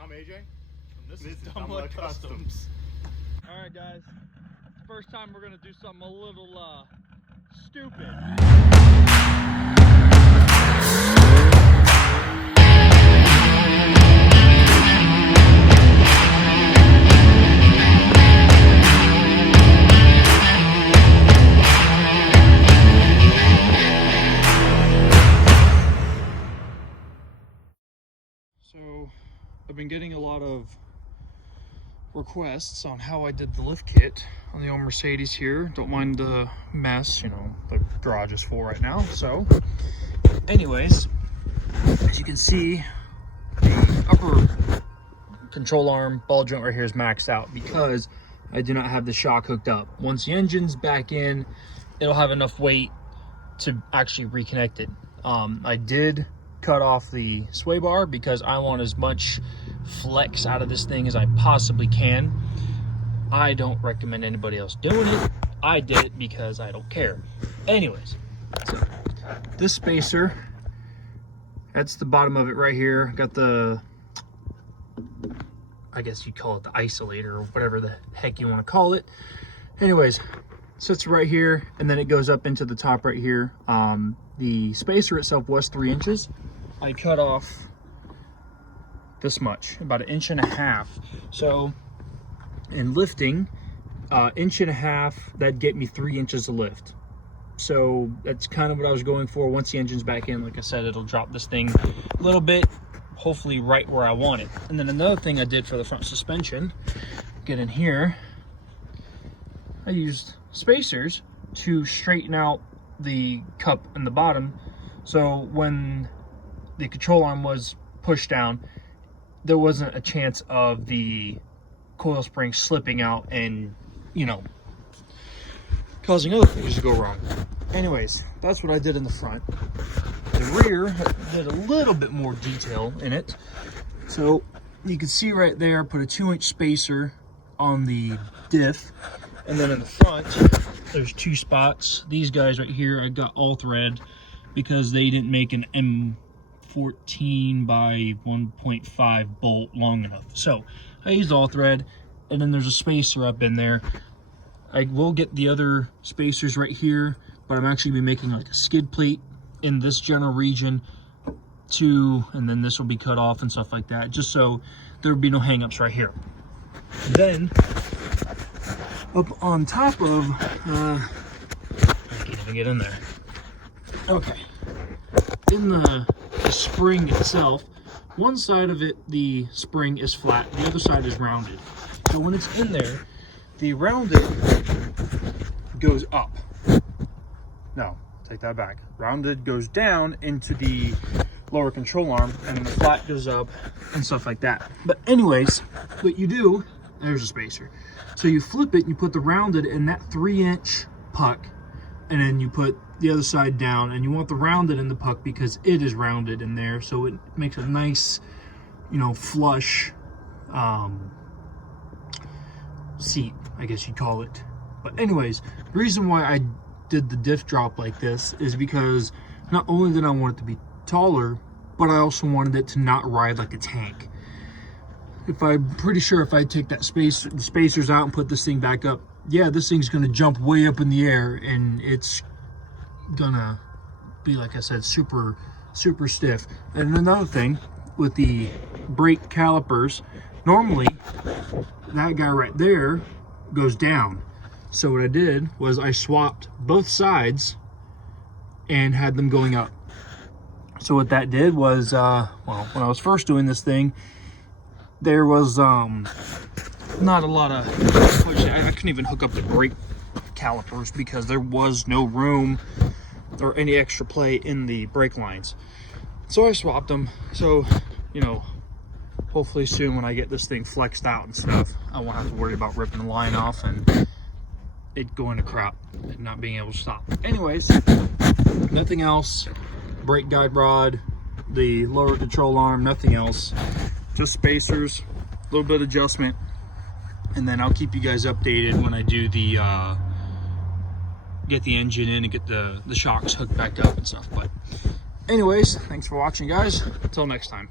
I'm AJ. And this is w126 Customs. Alright guys, first time we're gonna do something a little stupid. So I've been getting a lot of requests on how I did the lift kit on the old Mercedes here. Don't mind the mess, you know, the garage is full right now. So anyways, as you can see, the upper control arm ball joint right here is maxed out because I do not have the shock hooked up. Once the engine's back in, it'll have enough weight to actually reconnect it. I did cut off the sway bar because I want as much flex out of this thing as I possibly can. I don't recommend anybody else doing it. I did it because I don't care. Anyways, so this spacer, that's the bottom of it right here. Got the, I guess you'd call it the isolator or whatever the heck you want to call it. Anyways, sits right here and then it goes up into the top right here. The spacer itself was 3 inches. I cut off this much, about 1.5 inches. So in lifting, 1.5 inches, that'd get me 3 inches of lift. So that's kind of what I was going for. Once the engine's back in, like I said, it'll drop this thing a little bit, hopefully right where I want it. And then another thing I did for the front suspension, get in here, I used spacers to straighten out the cup in the bottom. So when the control arm was pushed down, there wasn't a chance of the coil spring slipping out and, you know, causing other things to go wrong. Anyways, that's what I did in the front. The rear did a little bit more detail in it. So you can see right there, I put a 2-inch spacer on the diff. And then in the front, there's 2 spots. These guys right here, I got all thread because they didn't make an M14 by 1.5 bolt long enough. So I used all thread, and then there's a spacer up in there. I will get the other spacers right here, but I'm actually be making like a skid plate in this general region too, and then this will be cut off and stuff like that, just so there would be no hangups right here. Then up on top of, I can't even get in there. Okay, in the spring itself, one side of it, the spring is flat, the other side is rounded. So when it's in there, the rounded goes up. No, take that back. Rounded goes down into the lower control arm, and the flat goes up and stuff like that. But anyways, what you do, there's a spacer. So you flip it and you put the rounded in that 3-inch puck, and then you put the other side down, and you want the rounded in the puck because it is rounded in there, so it makes a nice, you know, flush seat, I guess you'd call it. But anyways, the reason why I did the diff drop like this is because not only did I want it to be taller, but I also wanted it to not ride like a tank. I'm pretty sure if I take that the spacers out and put this thing back up, yeah, this thing's gonna jump way up in the air, and it's gonna be, like I said, super stiff. And another thing with the brake calipers, normally that guy right there goes down. So what I did was I swapped both sides and had them going up. So what that did was, well, when I was first doing this thing, there was not a lot of, I couldn't even hook up the brake calipers because there was no room or any extra play in the brake lines. So I swapped them. So, you know, hopefully soon when I get this thing flexed out and stuff, I won't have to worry about ripping the line off and it going to crap and not being able to stop. Anyways, nothing else. Brake guide rod, the lower control arm, nothing else. Just spacers, a little bit of adjustment, and then I'll keep you guys updated when I do the get the engine in and get the shocks hooked back up and stuff. But Anyways, thanks for watching, guys. Until next time.